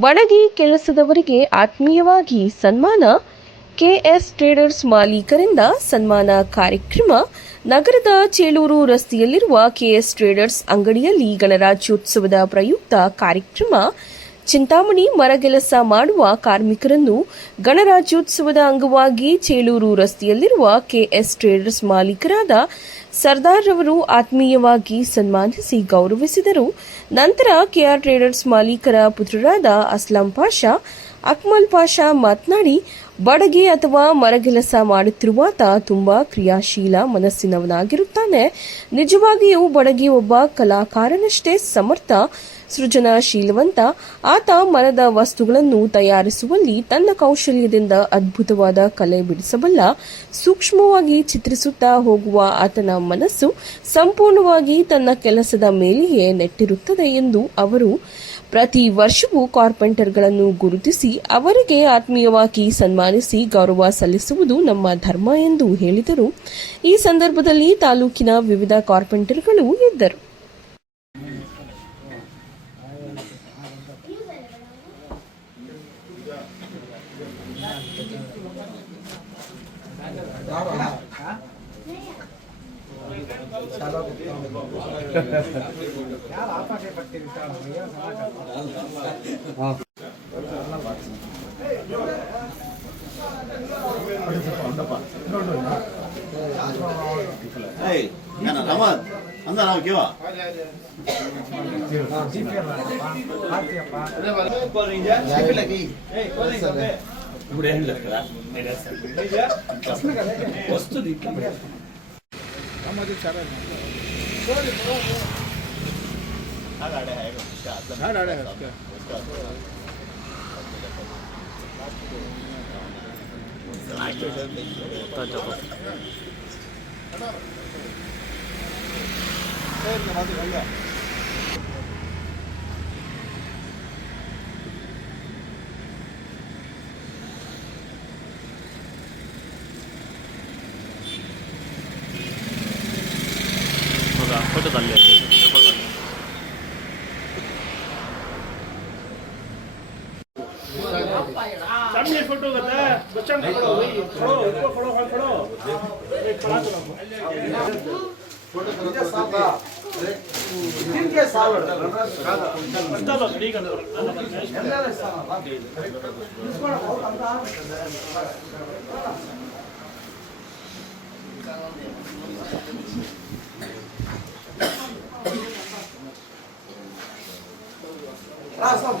ಬಡಗಿ ಕೆಲಸದವರಿಗೆ ಆತ್ಮೀಯವಾಗಿ ಸನ್ಮಾನ. ಕೆಎಸ್ ಟ್ರೇಡರ್ಸ್ ಮಾಲೀಕರಿಂದ ಸನ್ಮಾನ ಕಾರ್ಯಕ್ರಮ. ನಗರದ ಚೇಳೂರು ರಸ್ತೆಯಲ್ಲಿರುವ ಕೆಎಸ್ ಟ್ರೇಡರ್ಸ್ ಅಂಗಡಿಯಲ್ಲಿ ಗಣರಾಜ್ಯೋತ್ಸವದ ಪ್ರಯುಕ್ತ ಕಾರ್ಯಕ್ರಮ. ಚಿಂತಾಮಣಿ ಮರಗೆಲಸ ಮಾಡುವ ಕಾರ್ಮಿಕರನ್ನು ಗಣರಾಜ್ಯೋತ್ಸವದ ಅಂಗವಾಗಿ ಚೇಳೂರು ರಸ್ತೆಯಲ್ಲಿರುವ ಕೆಎಸ್ ಟ್ರೇಡರ್ಸ್ ಮಾಲೀಕರಾದ ಸರ್ದಾರ್ ರವರು ಆತ್ಮೀಯವಾಗಿ ಸನ್ಮಾನಿಸಿ ಗೌರವಿಸಿದರು. ನಂತರ ಕೆಆರ್ ಟ್ರೇಡರ್ಸ್ ಮಾಲೀಕರ ಪುತ್ರರಾದ ಅಸ್ಲಾಂ ಪಾಷಾ, ಅಕ್ಮಲ್ ಪಾಷಾ ಮಾತನಾಡಿ, ಬಡಗಿ ಅಥವಾ ಮರಗೆಲಸ ಮಾಡುತ್ತಿರುವಾತ ತುಂಬಾ ಕ್ರಿಯಾಶೀಲ ಮನಸ್ಸಿನವನಾಗಿರುತ್ತಾನೆ. ನಿಜವಾಗಿಯೂ ಬಡಗಿ ಒಬ್ಬ ಕಲಾಕಾರನಷ್ಟೇ ಸಮರ್ಥ. ಸೃಜನಶೀಲವಂತ, ಆತ ಮರದ ವಸ್ತುಗಳನ್ನು ತಯಾರಿಸುವಲ್ಲಿ ತನ್ನ ಕೌಶಲ್ಯದಿಂದ ಅದ್ಭುತವಾದ ಕಲೆ ಬಿಡಿಸಬಲ್ಲ, ಸೂಕ್ಷ್ಮವಾಗಿ ಚಿತ್ರಿಸುತ್ತಾ ಹೋಗುವ ಆತನ ಮನಸ್ಸು ಸಂಪೂರ್ಣವಾಗಿ ತನ್ನ ಕೆಲಸದ ಮೇಲೆಯೇ ನೆಟ್ಟಿರುತ್ತದೆ ಎಂದು ಅವರು ಪ್ರತಿ ವರ್ಷವೂ ಕಾರ್ಪೆಂಟರ್ಗಳನ್ನು ಗುರುತಿಸಿ ಅವರಿಗೆ ಆತ್ಮೀಯವಾಗಿ ಸನ್ಮಾನಿಸಿ ಗೌರವ ಸಲ್ಲಿಸುವುದು ನಮ್ಮ ಧರ್ಮ ಎಂದು ಹೇಳಿದರು. ಈ ಸಂದರ್ಭದಲ್ಲಿ ತಾಲೂಕಿನ ವಿವಿಧ ಕಾರ್ಪೆಂಟರ್ಗಳು ಇದ್ದರು. ரமன் அந்த ராம் கேவா போறீங்க ఇప్పుడు ఏం లేదు కదా వస్తుంది ಹೌದಾ ಫೋಟೋದಲ್ಲಿ सामने फोटो करता है बच्चा खड़ो वही खड़ो ऊपर खड़ो वहाँ खड़ो एक खड़ा करो बंदा लो 알았어.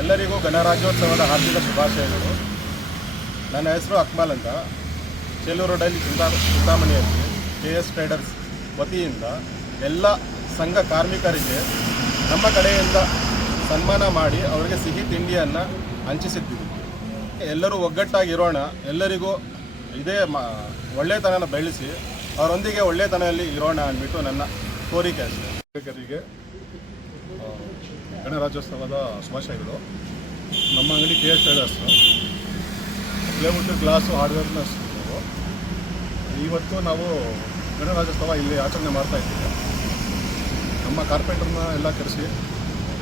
ಎಲ್ಲರಿಗೂ ಗಣರಾಜ್ಯೋತ್ಸವದ ಹಾರ್ದಿಕ ಶುಭಾಶಯಗಳು. ನನ್ನ ಹೆಸರು ಅಕ್ಮಲ್ ಅಂತ. ಚೆಲ್ಲೂರು ಡೈಲಿ ಚಿಂತಾ ಚಿಂತಾಮಣಿಯಲ್ಲಿ ಕೆ ಎಸ್ ಟ್ರೇಡರ್ಸ್ ವತಿಯಿಂದ ಎಲ್ಲ ಸಂಘ ಕಾರ್ಮಿಕರಿಗೆ ನಮ್ಮ ಕಡೆಯಿಂದ ಸನ್ಮಾನ ಮಾಡಿ ಅವರಿಗೆ ಸಿಹಿ ತಿಂಡಿಯನ್ನು ಹಂಚಿಸಿದ್ದೀವಿ ಎಲ್ಲರೂ ಒಗ್ಗಟ್ಟಾಗಿರೋಣ, ಎಲ್ಲರಿಗೂ ಇದೇ ಮ, ಒಳ್ಳೆತನನ ಬೆಳೆಸಿ ಅವರೊಂದಿಗೆ ಒಳ್ಳೆತನದಲ್ಲಿ ಇರೋಣ ಅಂದ್ಬಿಟ್ಟು ನನ್ನ ಕೋರಿಕೆ ಅಷ್ಟೇ. ಗಣರಾಜ್ಯೋತ್ಸವದ ಶುಭಾಶಯಗಳು. ನಮ್ಮ ಅಂಗಡಿ K S traders plywood glass ಹಾರ್ಡ್ವೇರ್ನ ಇವತ್ತು ನಾವು ಗಣರಾಜ್ಯೋತ್ಸವ ಇಲ್ಲಿ ಆಚರಣೆ ಮಾಡ್ತಾ ಇದ್ದೀವಿ. ನಮ್ಮ ಕಾರ್ಪೆಂಟರ್ನ ಎಲ್ಲ ಕರೆಸಿ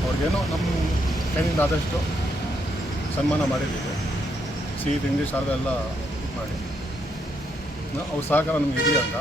ಅವ್ರಿಗೇನೋ ನಮ್ಮ ಕೈಯಿಂದ ಆದಷ್ಟು ಸನ್ಮಾನ ಮಾಡಿದ್ದೀವಿ. ಸಿಹಿ ತಿಂಡಿ ಶಾಲೆ ಎಲ್ಲ ಮಾಡಿ ಅವ್ರ ಸಹಕಾರ ನಮ್ಗೆ ಇದೆಯಲ್ಲ.